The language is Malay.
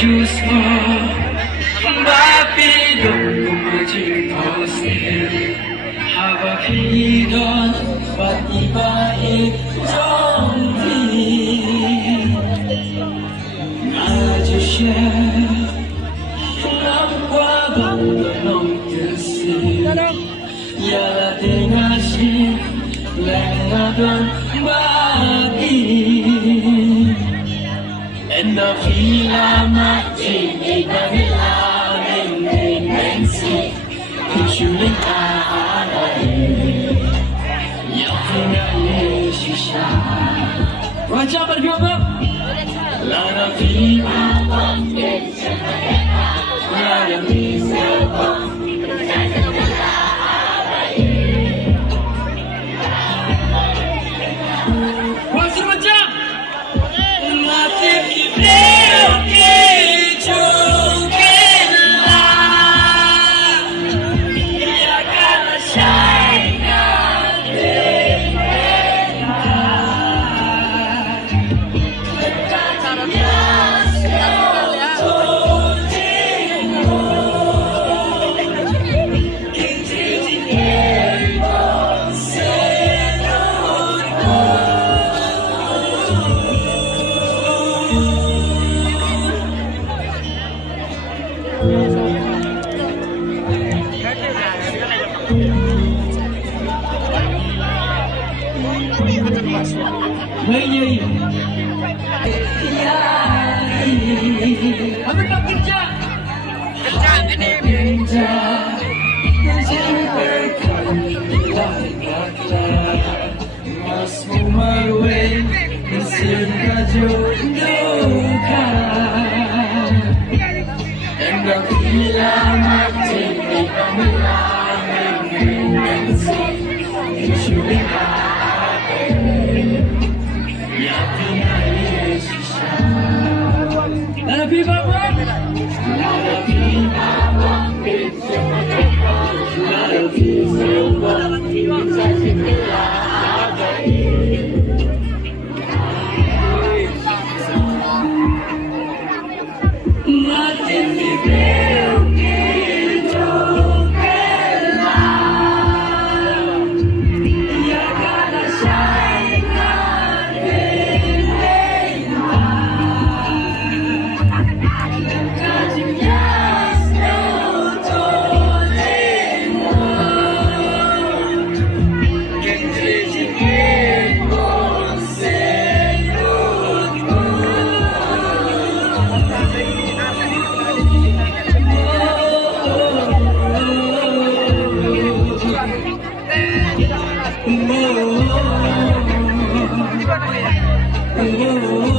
Diyos mo, mapilong kumajing posted. Hawak hidup, pati baik donghi. Najusya, namkwabang nong kasi. Yala dengashi, lengadon bagi. And the fila mati, nila mensi, kuchuling Raja bergabung Lara Fima Lara Fima Wajib macam Mati kiblir Apa nak kerja? Kerja ini kerja. Mas Mumarwe mesin kaju duka. Enggak hilang mati hilang mengensi kecuali Happy birthday! Oh